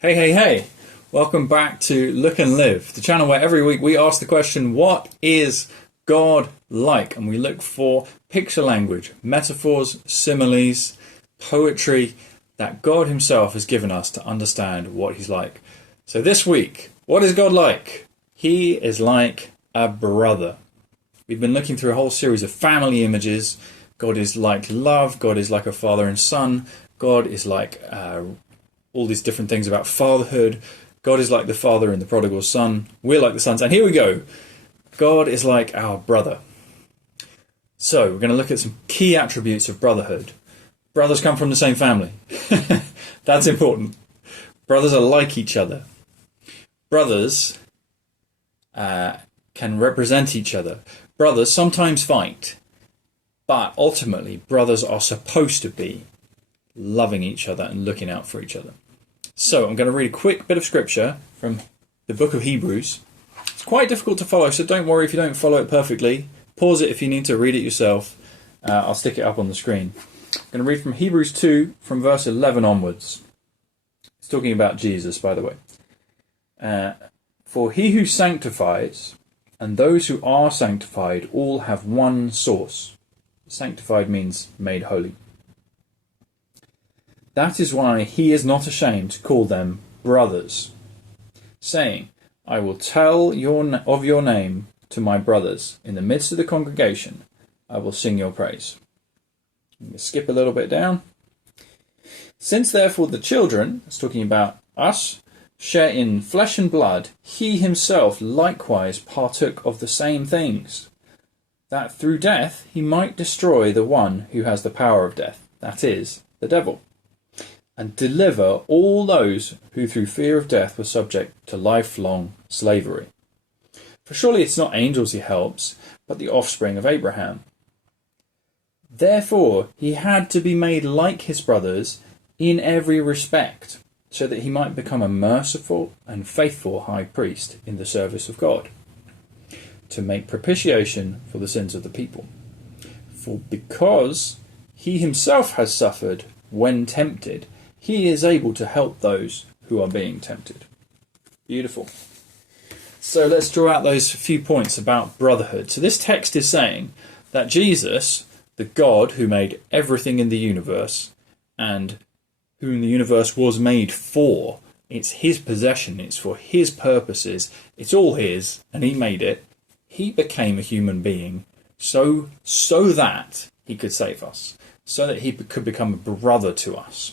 Hey, hey, hey! Welcome back to Look and Live, the channel where every week we ask the question, what is God like? And we look for picture language, metaphors, similes, poetry that God himself has given us to understand what he's like. So this week, what is God like? He is like a brother. We've been looking through a whole series of family images. God is like love, God is like a father and son, God is like all these different things about fatherhood. God is like the father in the prodigal son. We're like the sons. And here we go. God is like our brother. So we're going to look at some key attributes of brotherhood. Brothers come from the same family. That's important. Brothers are like each other. Brothers can represent each other. Brothers sometimes fight. But ultimately, brothers are supposed to be loving each other and looking out for each other. So I'm going to read a quick bit of scripture from the book of Hebrews. It's quite difficult to follow, so don't worry if you don't follow it perfectly. Pause it if you need to read it yourself. I'll stick it up on the screen. I'm going to read from Hebrews 2 from verse 11 onwards. It's talking about Jesus, by the way. For he who sanctifies and those who are sanctified all have one source. Sanctified means made holy. That is why he is not ashamed to call them brothers, saying, I will tell of your name to my brothers. In the midst of the congregation, I will sing your praise. I'm going to skip a little bit down. Since therefore the children, it's talking about us, share in flesh and blood, he himself likewise partook of the same things, that through death he might destroy the one who has the power of death, that is, the devil, and deliver all those who through fear of death were subject to lifelong slavery. For surely it's not angels he helps, but the offspring of Abraham. Therefore he had to be made like his brothers in every respect, so that he might become a merciful and faithful high priest in the service of God, to make propitiation for the sins of the people. For because he himself has suffered when tempted, he is able to help those who are being tempted. Beautiful. So let's draw out those few points about brotherhood. So this text is saying that Jesus, the God who made everything in the universe and whom the universe was made for, it's his possession, it's for his purposes, it's all his, and he made it. He became a human being so that he could save us, so that he could become a brother to us.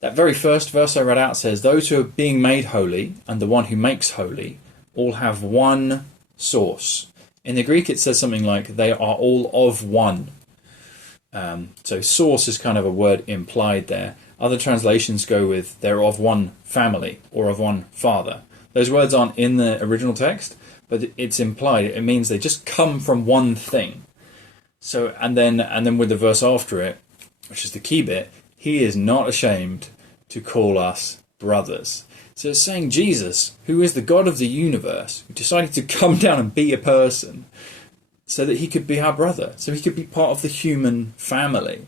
That very first verse I read out says, those who are being made holy and the one who makes holy all have one source. In the Greek it says something like, they are all of one. So source is kind of a word implied there. Other translations go with, they're of one family or of one father. Those words aren't in the original text, but it's implied. It means they just come from one thing. So and then with the verse after it, which is the key bit, he is not ashamed to call us brothers. So it's saying Jesus, who is the God of the universe, who decided to come down and be a person so that he could be our brother, so he could be part of the human family.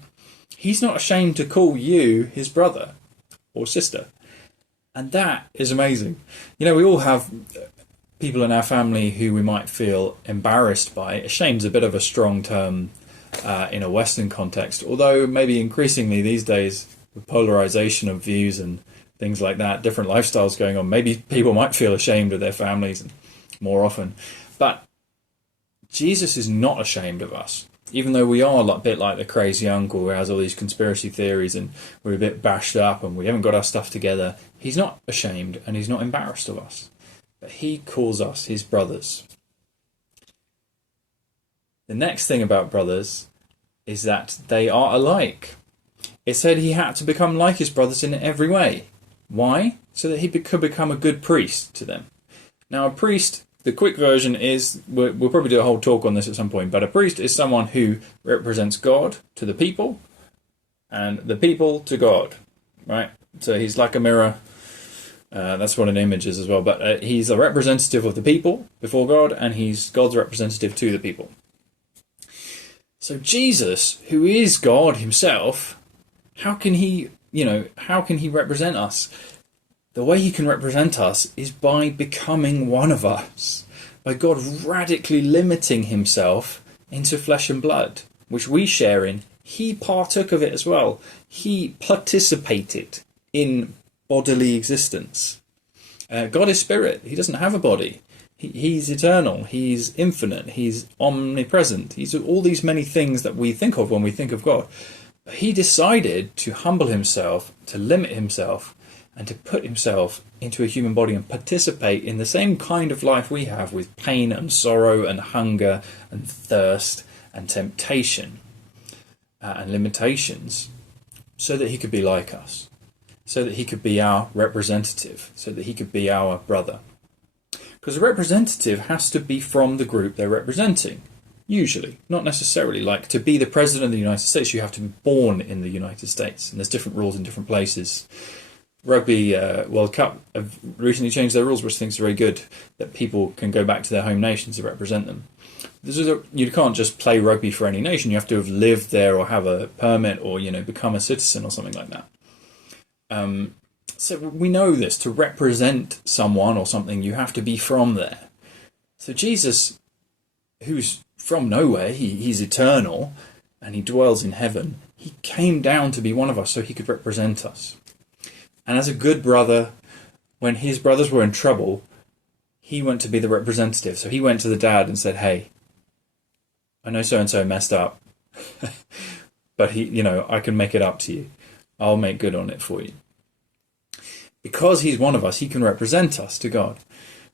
He's not ashamed to call you his brother or sister. And that is amazing. You know, we all have people in our family who we might feel embarrassed by. Ashamed's a bit of a strong term in a Western context, although maybe increasingly these days with polarization of views and things like that, different lifestyles going on, maybe people might feel ashamed of their families more often. But Jesus is not ashamed of us, even though we are a bit like the crazy uncle who has all these conspiracy theories and we're a bit bashed up and we haven't got our stuff together. He's not ashamed and he's not embarrassed of us, but he calls us his brothers. The next thing about brothers is that they are alike. It said he had to become like his brothers in every way. Why? So that he could become a good priest to them. Now a priest, the quick version is, we'll probably do a whole talk on this at some point, but a priest is someone who represents God to the people and the people to God, right? So he's like a mirror. That's what an image is as well, but he's a representative of the people before God and he's God's representative to the people. So Jesus, who is God himself, how can he represent us? The way he can represent us is by becoming one of us, by God radically limiting himself into flesh and blood, which we share in. He partook of it as well. He participated in bodily existence. God is spirit. He doesn't have a body. He's eternal. He's infinite. He's omnipresent. He's all these many things that we think of when we think of God. But he decided to humble himself, to limit himself, and to put himself into a human body and participate in the same kind of life we have, with pain and sorrow and hunger and thirst and temptation and limitations, so that he could be like us, so that he could be our representative, so that he could be our brother. Because a representative has to be from the group they're representing, usually. Not necessarily. Like, to be the president of the United States, you have to be born in the United States, and there's different rules in different places. Rugby World Cup have recently changed their rules, which I think is very good, that people can go back to their home nations to represent them. You can't just play rugby for any nation. You have to have lived there or have a permit or, become a citizen or something like that. So we know this. To represent someone or something, you have to be from there. So Jesus, who's from nowhere, he's eternal and he dwells in heaven. He came down to be one of us so he could represent us. And as a good brother, when his brothers were in trouble, he went to be the representative. So he went to the dad and said, "Hey, I know so-and-so messed up, but I can make it up to you. I'll make good on it for you." Because he's one of us, he can represent us to God.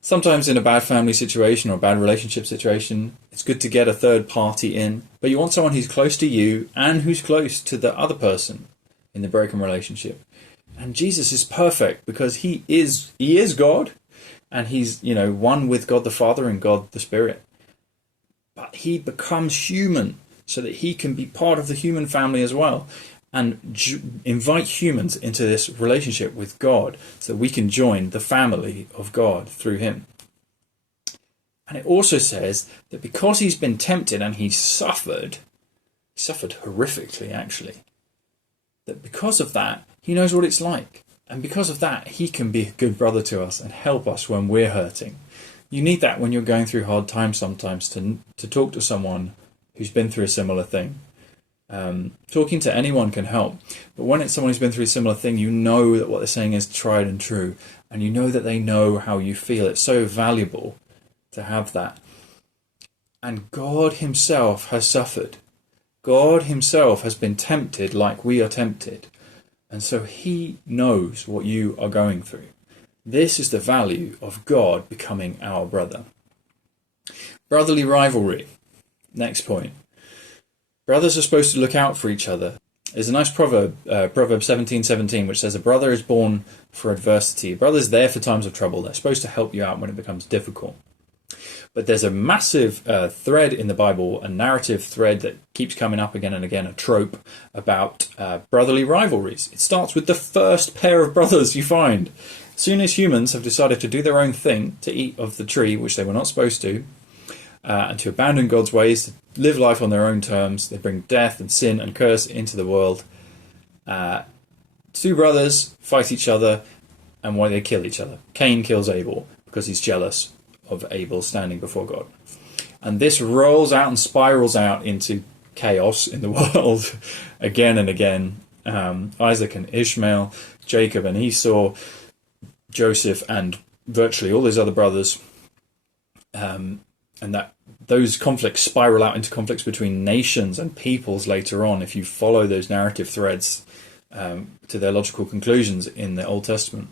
Sometimes in a bad family situation or a bad relationship situation, it's good to get a third party in, but you want someone who's close to you and who's close to the other person in the broken relationship. And Jesus is perfect because he is God, and he's, one with God the Father and God the Spirit. But he becomes human so that he can be part of the human family as well, and invite humans into this relationship with God so that we can join the family of God through him. And it also says that because he's been tempted and he suffered horrifically actually, that because of that, he knows what it's like. And because of that, he can be a good brother to us and help us when we're hurting. You need that when you're going through hard times sometimes, to talk to someone who's been through a similar thing. Talking to anyone can help. But when it's someone who's been through a similar thing, you know that what they're saying is tried and true. And you know that they know how you feel. It's so valuable to have that. And God himself has suffered. God himself has been tempted like we are tempted. And so he knows what you are going through. This is the value of God becoming our brother. Brotherly rivalry. Next point. Brothers are supposed to look out for each other. There's a nice proverb, Proverbs 17:17, which says, "A brother is born for adversity." A brother's there for times of trouble. They're supposed to help you out when it becomes difficult. But there's a massive thread in the Bible, a narrative thread that keeps coming up again and again, a trope about brotherly rivalries. It starts with the first pair of brothers you find. As soon as humans have decided to do their own thing, to eat of the tree, which they were not supposed to, and to abandon God's ways, to live life on their own terms, they bring death and sin and curse into the world. Two brothers fight each other, and why they kill each other. Cain kills Abel because he's jealous of Abel standing before God. And this rolls out and spirals out into chaos in the world again and again. Isaac and Ishmael, Jacob and Esau, Joseph and virtually all his other brothers. And that those conflicts spiral out into conflicts between nations and peoples later on, if you follow those narrative threads to their logical conclusions in the Old Testament.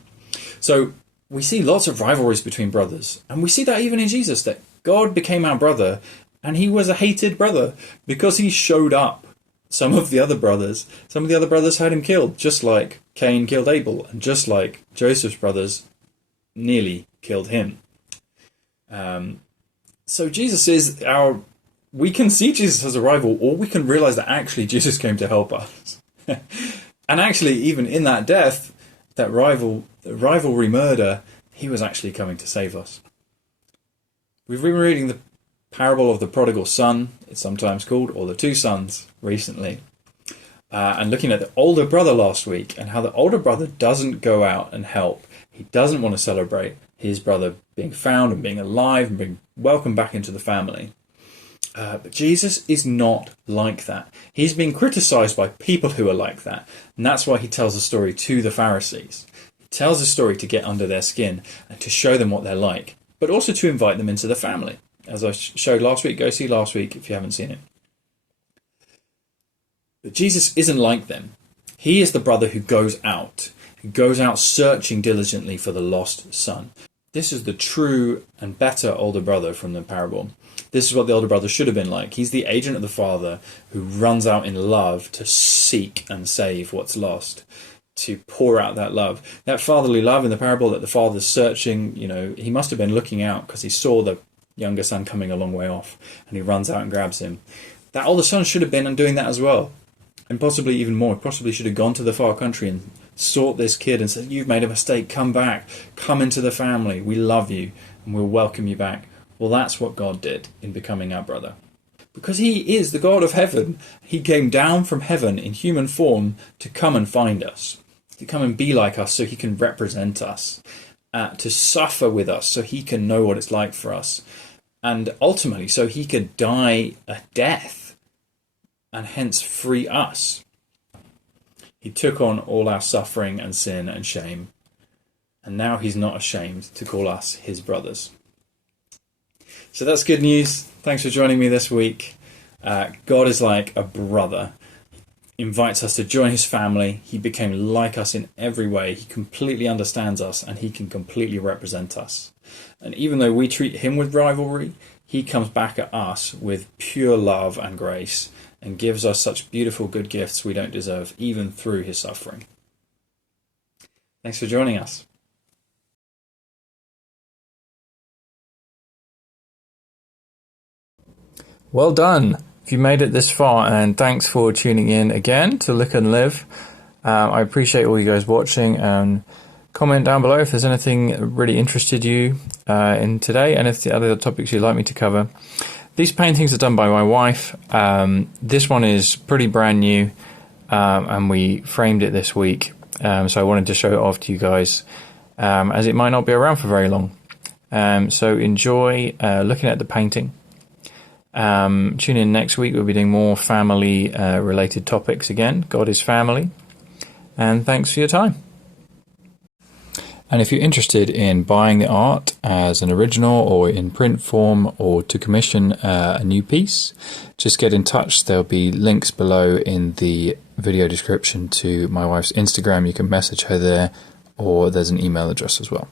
So we see lots of rivalries between brothers, and we see that even in Jesus, that God became our brother, and he was a hated brother because he showed up. Some of the other brothers had him killed, just like Cain killed Abel, and just like Joseph's brothers nearly killed him. So Jesus is we can see Jesus as a rival, or we can realize that actually Jesus came to help us. And actually, even in that death, that rivalry murder, he was actually coming to save us. We've been reading the parable of the prodigal son, it's sometimes called, or the two sons, recently. and looking at the older brother last week and how the older brother doesn't go out and help. He doesn't want to celebrate his brother being found and being alive and being welcomed back into the family. But Jesus is not like that. He's being criticized by people who are like that. And that's why he tells a story to the Pharisees. He tells a story to get under their skin and to show them what they're like, but also to invite them into the family. As I showed last week, go see last week if you haven't seen it. But Jesus isn't like them. He is the brother who goes out searching diligently for the lost son. This is the true and better older brother from the parable. This is what the older brother should have been like. He's the agent of the father who runs out in love to seek and save what's lost, to pour out that love. That fatherly love in the parable that the father's searching, he must have been looking out because he saw the younger son coming a long way off and he runs out and grabs him. That older son should have been doing that as well. And possibly even more, possibly should have gone to the far country and sought this kid and said, "You've made a mistake, come back, come into the family, we love you and we'll welcome you back." Well, that's what God did in becoming our brother. Because he is the God of heaven, he came down from heaven in human form to come and find us, to come and be like us so he can represent us, to suffer with us so he can know what it's like for us, and ultimately so he could die a death and hence free us. He took on all our suffering and sin and shame, and now he's not ashamed to call us his brothers. So that's good news. Thanks for joining me this week. God is like a brother. He invites us to join his family. He became like us in every way. He completely understands us and he can completely represent us. And even though we treat him with rivalry, he comes back at us with pure love and grace and gives us such beautiful good gifts we don't deserve, even through his suffering. Thanks for joining us. Well done. If you made it this far, and thanks for tuning in again to Look and Live. I appreciate all you guys watching, and comment down below if there's anything that really interested you in today and if the other topics you'd like me to cover. These paintings are done by my wife. This one is pretty brand new, and we framed it this week. So I wanted to show it off to you guys, as it might not be around for very long. So enjoy looking at the painting. Tune in next week. We'll be doing more family related topics again. God is family. And thanks for your time. And if you're interested in buying the art as an original or in print form or to commission a new piece, just get in touch. There'll be links below in the video description to my wife's Instagram. You can message her there, or there's an email address as well.